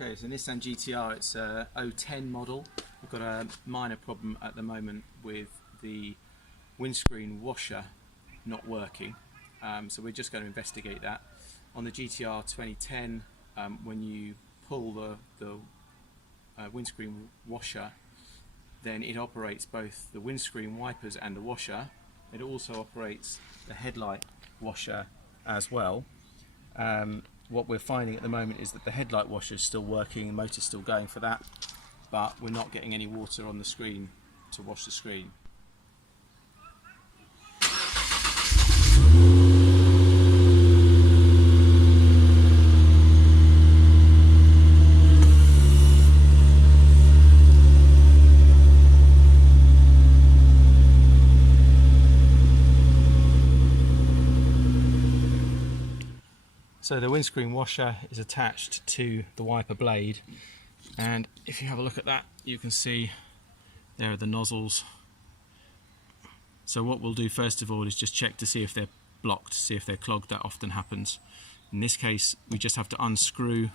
Okay, it's a Nissan GTR, it's a 010 model. We've got a minor problem at the moment with the windscreen washer not working, so we're just going to investigate that. On the GTR 2010, when you pull the windscreen washer, then it operates both the windscreen wipers and the washer. It also operates the headlight washer as well. What we're finding at the moment is that the headlight washer is still working, the motor's still going for that, but we're not getting any water on the screen to wash the screen. So the windscreen washer is attached to the wiper blade, and if you have a look at that, you can see there are the nozzles. So what we'll do first of all is just check to see if they're blocked, see if they're clogged. That often happens. In this case, we just have to unscrew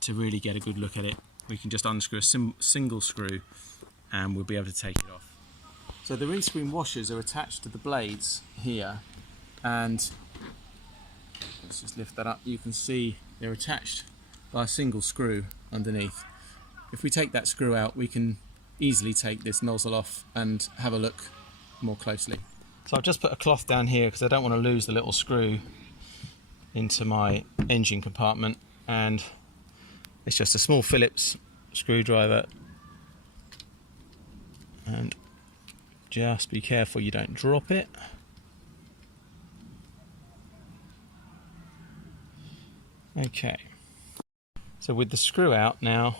to really get a good look at it. We can just unscrew a single screw and we'll be able to take it off. So the windscreen washers are attached to the blades here, and let's just lift that up. You can see they're attached by a single screw underneath. If we take that screw out, we can easily take this nozzle off and have a look more closely. So I've just put a cloth down here because I don't want to lose the little screw into my engine compartment, and it's just a small Phillips screwdriver, and just be careful you don't drop it. Okay, so with the screw out now,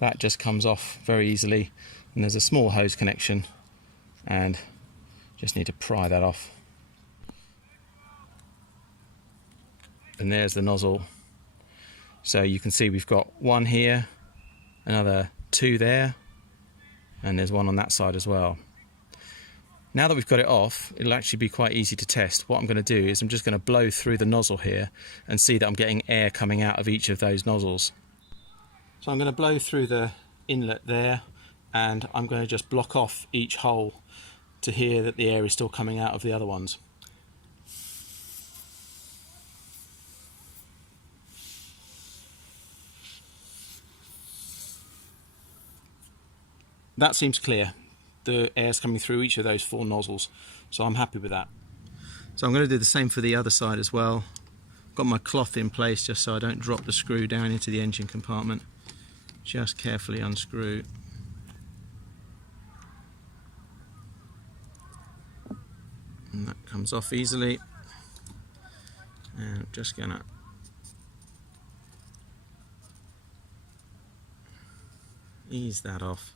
that just comes off very easily, and there's a small hose connection, and just need to pry that off. And there's the nozzle. So you can see we've got one here, another two there, and there's one on that side as well. Now that we've got it off, it'll actually be quite easy to test. What I'm going to do is I'm just going to blow through the nozzle here and see that I'm getting air coming out of each of those nozzles. So I'm going to blow through the inlet there, and I'm going to just block off each hole to hear that the air is still coming out of the other ones. That seems clear. The air's coming through each of those four nozzles, so I'm happy with that. So I'm going to do the same for the other side as well. Got my cloth in place just so I don't drop the screw down into the engine compartment. Just carefully unscrew. And that comes off easily. And I'm just going to ease that off.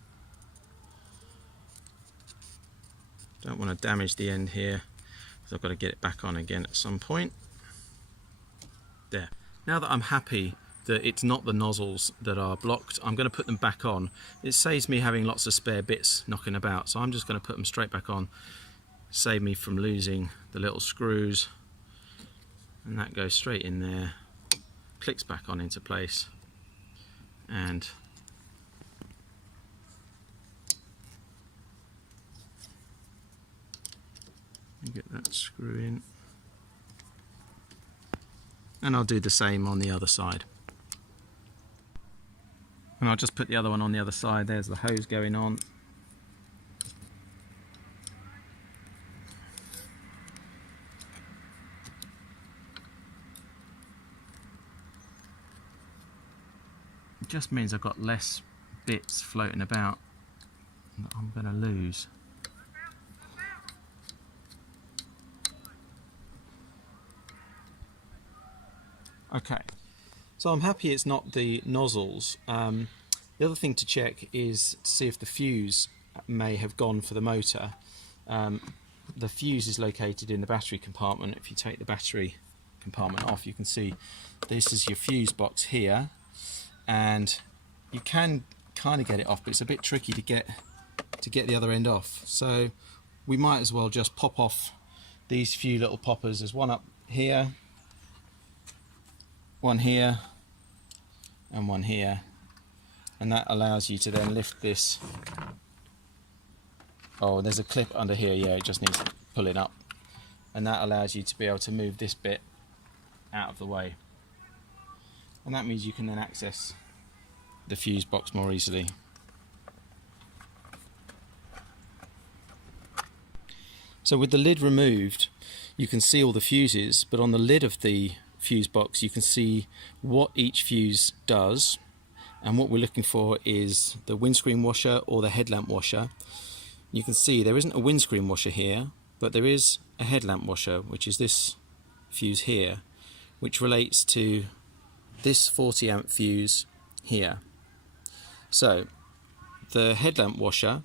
Don't want to damage the end here, because I've got to get it back on again at some point. There. Now that I'm happy that it's not the nozzles that are blocked, I'm going to put them back on. It saves me having lots of spare bits knocking about, so I'm just going to put them straight back on. Save me from losing the little screws. And that goes straight in there, clicks back on into place, and get that screw in, and I'll do the same on the other side. And I'll just put the other one on the other side. There's the hose going on. It just means I've got less bits floating about that I'm going to lose. Okay, so I'm happy it's not the nozzles. The other thing to check is to see if the fuse may have gone for the motor. The fuse is located in the battery compartment. If you take the battery compartment off, you can see this is your fuse box here, and you can kind of get it off, but it's a bit tricky to get the other end off. So we might as well just pop off these few little poppers. There's one up here, one here, and one here, and that allows you to then lift this. Oh, there's a clip under here, yeah, it just needs pulling up, and that allows you to be able to move this bit out of the way, and that means you can then access the fuse box more easily. So with the lid removed, you can see all the fuses, but on the lid of the fuse box you can see what each fuse does, and what we're looking for is the windscreen washer or the headlamp washer. You can see there isn't a windscreen washer here, but there is a headlamp washer, which is this fuse here, which relates to this 40 amp fuse here. So the headlamp washer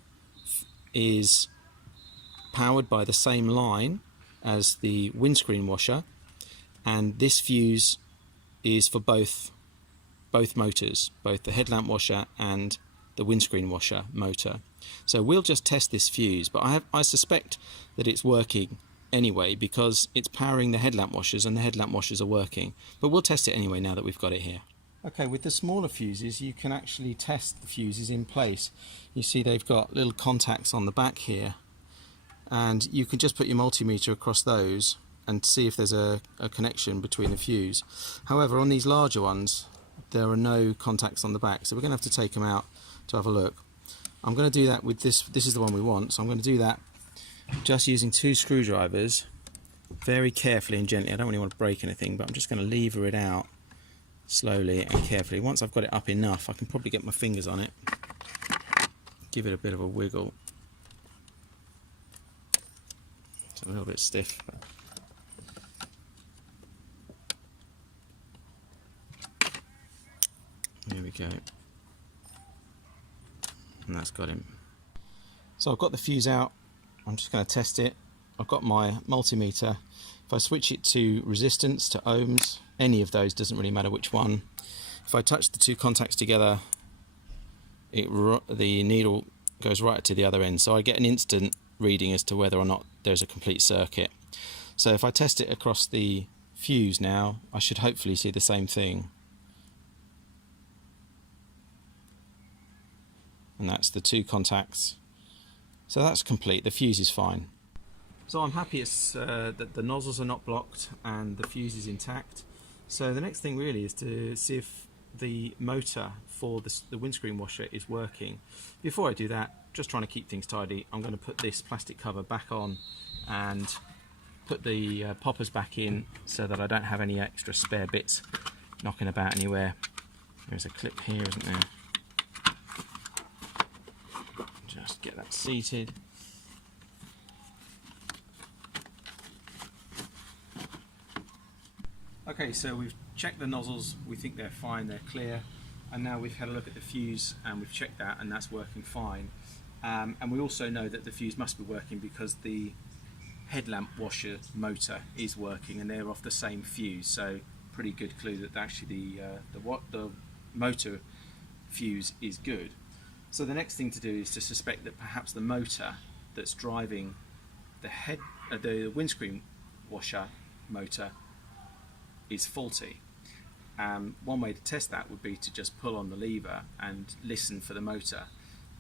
is powered by the same line as the windscreen washer, and this fuse is for both motors, both the headlamp washer and the windscreen washer motor. So we'll just test this fuse, but I suspect that it's working anyway because it's powering the headlamp washers and the headlamp washers are working, but we'll test it anyway now that we've got it here. Okay, with the smaller fuses you can actually test the fuses in place. You see they've got little contacts on the back here, and you can just put your multimeter across those and see if there's a connection between the fuse. However, on these larger ones there are no contacts on the back, so we're going to have to take them out to have a look. I'm going to do that with this is the one we want, so I'm going to do that just using 2 screwdrivers very carefully and gently. I don't really want to break anything, but I'm just going to lever it out slowly and carefully. Once I've got it up enough I can probably get my fingers on it, give it a bit of a wiggle. It's a little bit stiff, but there we go, and that's got him. So I've got the fuse out, I'm just going to test it. I've got my multimeter. If I switch it to resistance, to ohms, any of those, doesn't really matter which one. If I touch the 2 contacts together, the needle goes right to the other end, so I get an instant reading as to whether or not there's a complete circuit. So if I test it across the fuse now, I should hopefully see the same thing. And that's the 2 contacts. So that's complete, the fuse is fine. So I'm happy that the nozzles are not blocked and the fuse is intact. So the next thing really is to see if the motor for the windscreen washer is working. Before I do that, just trying to keep things tidy, I'm going to put this plastic cover back on and put the poppers back in so that I don't have any extra spare bits knocking about anywhere. There's a clip here, isn't there? Just get that seated. Okay, so we've checked the nozzles, we think they're fine, they're clear, and now we've had a look at the fuse and we've checked that and that's working fine. And we also know that the fuse must be working because the headlamp washer motor is working and they're off the same fuse, so pretty good clue that actually the motor fuse is good. So the next thing to do is to suspect that perhaps the motor that's driving the windscreen washer motor is faulty. One way to test that would be to just pull on the lever and listen for the motor,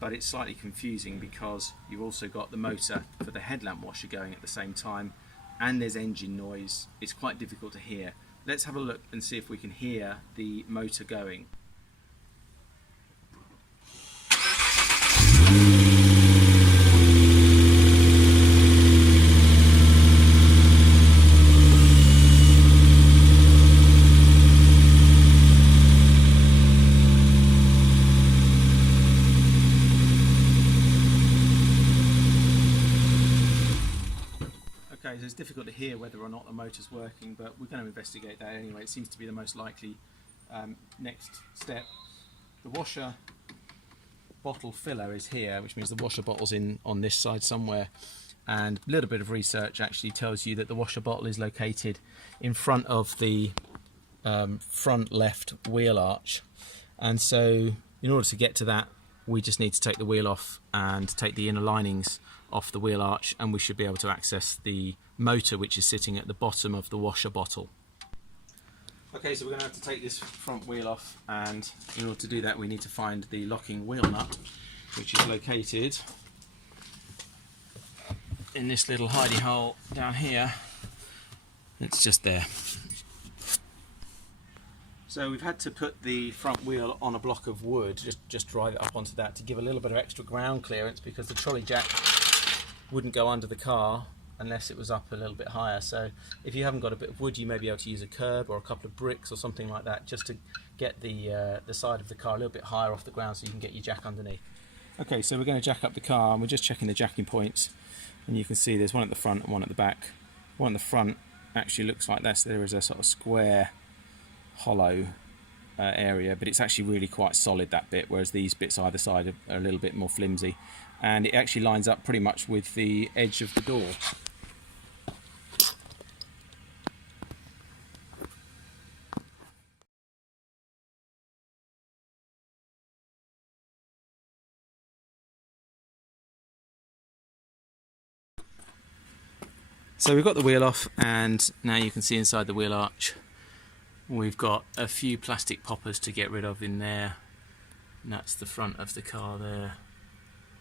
but it's slightly confusing because you've also got the motor for the headlamp washer going at the same time and there's engine noise. It's quite difficult to hear. Let's have a look and see if we can hear the motor going. Okay, so it's difficult to hear whether or not the motor's working, but we're going to investigate that anyway. It seems to be the most likely next step. The washer bottle filler is here, which means the washer bottle's in on this side somewhere, and a little bit of research actually tells you that the washer bottle is located in front of the front left wheel arch, and so in order to get to that we just need to take the wheel off and take the inner linings off the wheel arch, and we should be able to access the motor which is sitting at the bottom of the washer bottle. Okay, so we're going to have to take this front wheel off, and in order to do that we need to find the locking wheel nut, which is located in this little hidey hole down here. It's just there. So we've had to put the front wheel on a block of wood, just drive it up onto that to give a little bit of extra ground clearance, because the trolley jack wouldn't go under the car unless it was up a little bit higher. So if you haven't got a bit of wood, you may be able to use a curb or a couple of bricks or something like that, just to get the side of the car a little bit higher off the ground so you can get your jack underneath. Okay, so we're going to jack up the car, and we're just checking the jacking points, and you can see there's one at the front and one at the back. One at the front actually looks like this. There is a sort of square hollow area, but it's actually really quite solid, that bit, whereas these bits either side are a little bit more flimsy, and it actually lines up pretty much with the edge of the door. So we've got the wheel off, and now you can see inside the wheel arch we've got a few plastic poppers to get rid of in there, and that's the front of the car there,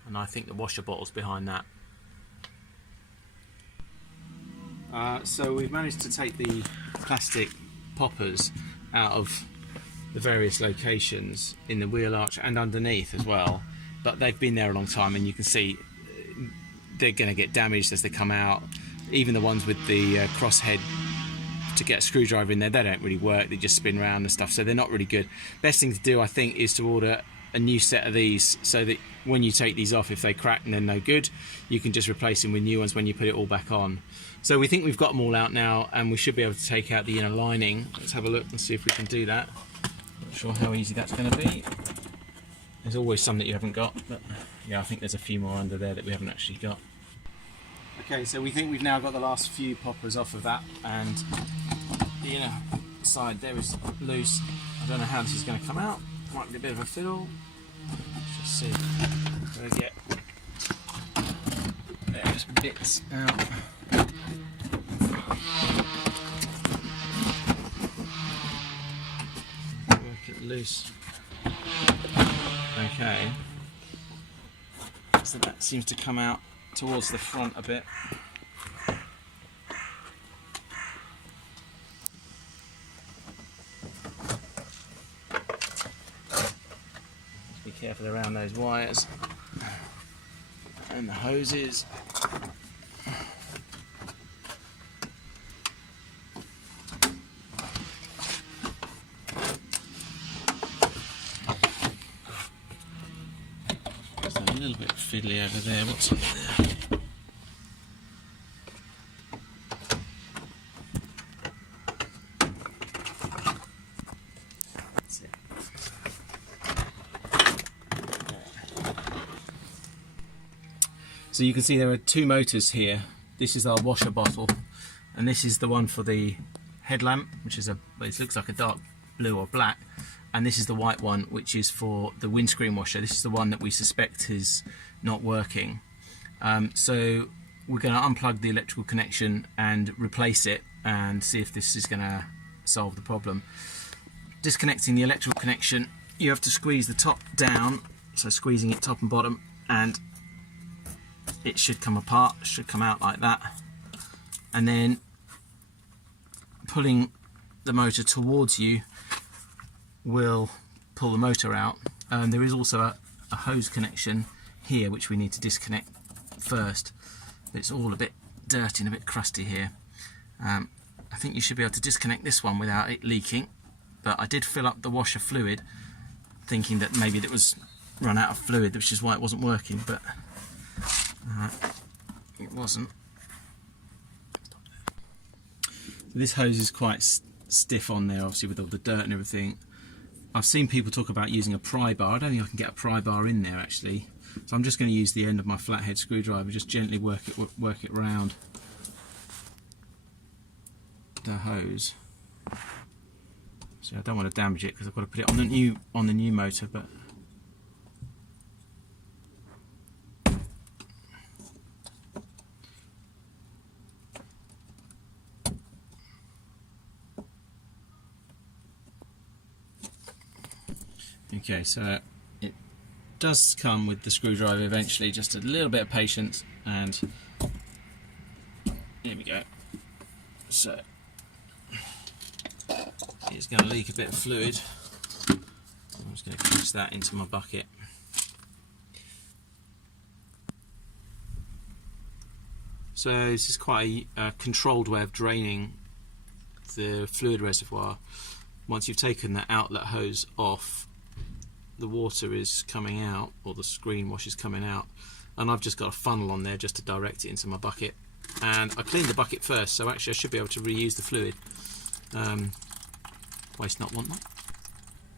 and I think the washer bottle's behind that. So we've managed to take the plastic poppers out of the various locations in the wheel arch and underneath as well, but they've been there a long time, and you can see they're going to get damaged as they come out. Even the ones with the crosshead to get a screwdriver in there, they don't really work, they just spin around and stuff, so they're not really good. Best thing to do, I think, is to order a new set of these, so that when you take these off, if they crack and they're no good, you can just replace them with new ones when you put it all back on. So we think we've got them all out now, and we should be able to take out the inner lining. Let's have a look and see if we can do that. Not sure how easy that's going to be. There's always some that you haven't got, but yeah, I think there's a few more under there that we haven't actually got. Okay, so we think we've now got the last few poppers off of that, and the inner side there is loose. I don't know how this is going to come out. Might be a bit of a fiddle. Let's just see. We'll get those bits out. Work it loose. Okay. So that seems to come out towards the front a bit. Just be careful around those wires and the hoses. It's a little bit fiddly over there. What's under there? So you can see there are two motors here. This is our washer bottle, and this is the one for the headlamp, which is it looks like a dark blue or black, and this is the white one, which is for the windscreen washer. This is the one that we suspect is not working. So we're going to unplug the electrical connection and replace it, and see if this is going to solve the problem. Disconnecting the electrical connection, you have to squeeze the top down, so squeezing it top and bottom, and it should come apart, should come out like that, and then pulling the motor towards you will pull the motor out. There is also a hose connection here which we need to disconnect first. It's all a bit dirty and a bit crusty here. I think you should be able to disconnect this one without it leaking, but I did fill up the washer fluid thinking that maybe it was run out of fluid, which is why it wasn't working, but it wasn't. So this hose is quite stiff on there, obviously, with all the dirt and everything. I've seen people talk about using a pry bar. I don't think I can get a pry bar in there actually, so I'm just going to use the end of my flathead screwdriver, just gently work it round the hose. So I don't want to damage it because I've got to put it on the new motor, but Okay, so it does come with the screwdriver eventually, just a little bit of patience, and here we go. So it's going to leak a bit of fluid. I'm just going to catch that into my bucket. So this is quite a controlled way of draining the fluid reservoir. Once you've taken the outlet hose off, the water is coming out, or the screen wash is coming out, and I've just got a funnel on there just to direct it into my bucket. And I cleaned the bucket first, so actually I should be able to reuse the fluid. Waste not, want not.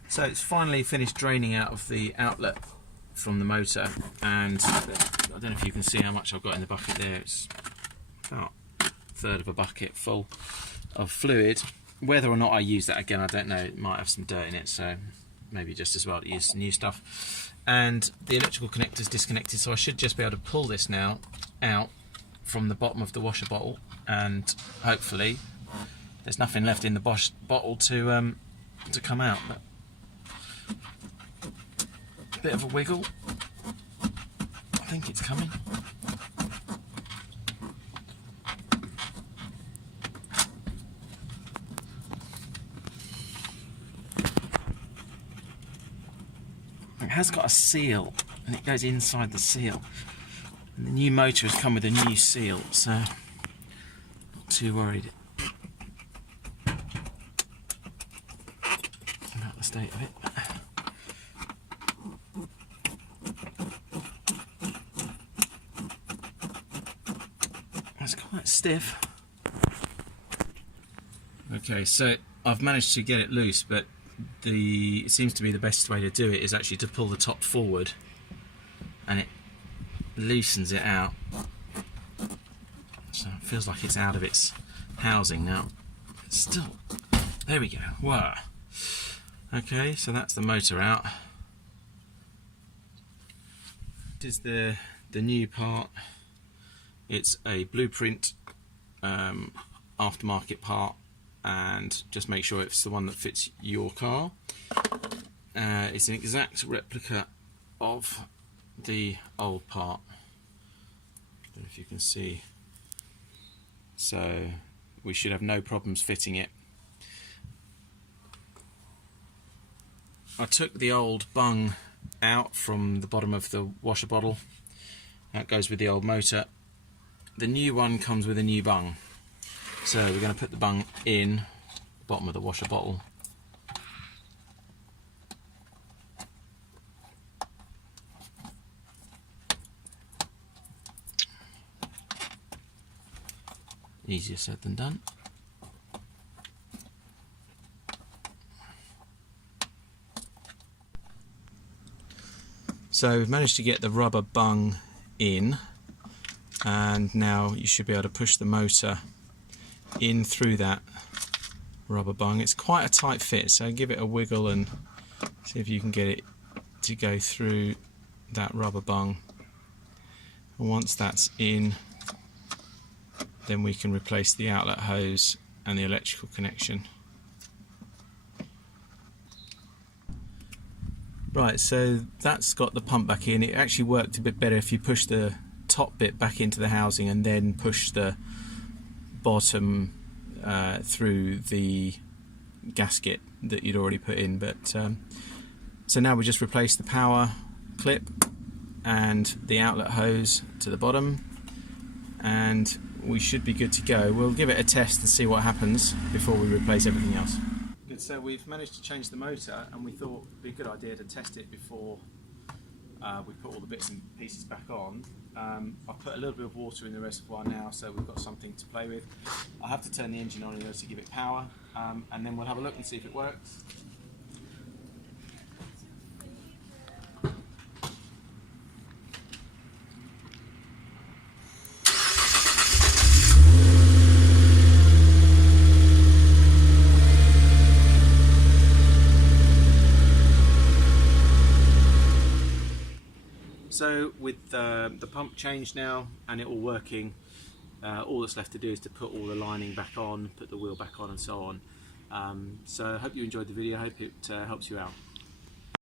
So it's finally finished draining out of the outlet from the motor, and I don't know if you can see how much I've got in the bucket there. It's about a third of a bucket full of fluid. Whether or not I use that again, I don't know. It might have some dirt in it, so maybe just as well to use new stuff. And the electrical connector's disconnected, so I should just be able to pull this now out from the bottom of the washer bottle, and hopefully there's nothing left in the bottle to come out. But a bit of a wiggle. I think it's coming. It has got a seal, and it goes inside the seal. And the new motor has come with a new seal, so not too worried about the state of it. It's quite stiff. Okay, so I've managed to get it loose, but it seems to be the best way to do it is actually to pull the top forward, and it loosens it out. So it feels like it's out of its housing now. It's still, there we go. Wow. Okay, so that's the motor out. This is the new part. It's a blueprint aftermarket part, and just make sure it's the one that fits your car. It's an exact replica of the old part. I don't know if you can see. So we should have no problems fitting it. I took the old bung out from the bottom of the washer bottle. That goes with the old motor. The new one comes with a new bung. So we're going to put the bung in the bottom of the washer bottle. Easier said than done. So we've managed to get the rubber bung in, and now you should be able to push the motor in through that rubber bung. It's quite a tight fit, so give it a wiggle and see if you can get it to go through that rubber bung. And once that's in, then we can replace the outlet hose and the electrical connection. Right, so that's got the pump back in. It actually worked a bit better if you push the top bit back into the housing and then push the bottom through the gasket that you'd already put in. But so now we just replace the power clip and the outlet hose to the bottom, and we should be good to go. We'll give it a test and see what happens before we replace everything else. Good, so we've managed to change the motor, and we thought it'd be a good idea to test it before we put all the bits and pieces back on. I've put a little bit of water in the reservoir now, so we've got something to play with. I'll have to turn the engine on in order to give it power, and then we'll have a look and see if it works. So with the pump changed now and it all working, all that's left to do is to put all the lining back on, put the wheel back on and so on. So I hope you enjoyed the video. I hope it helps you out.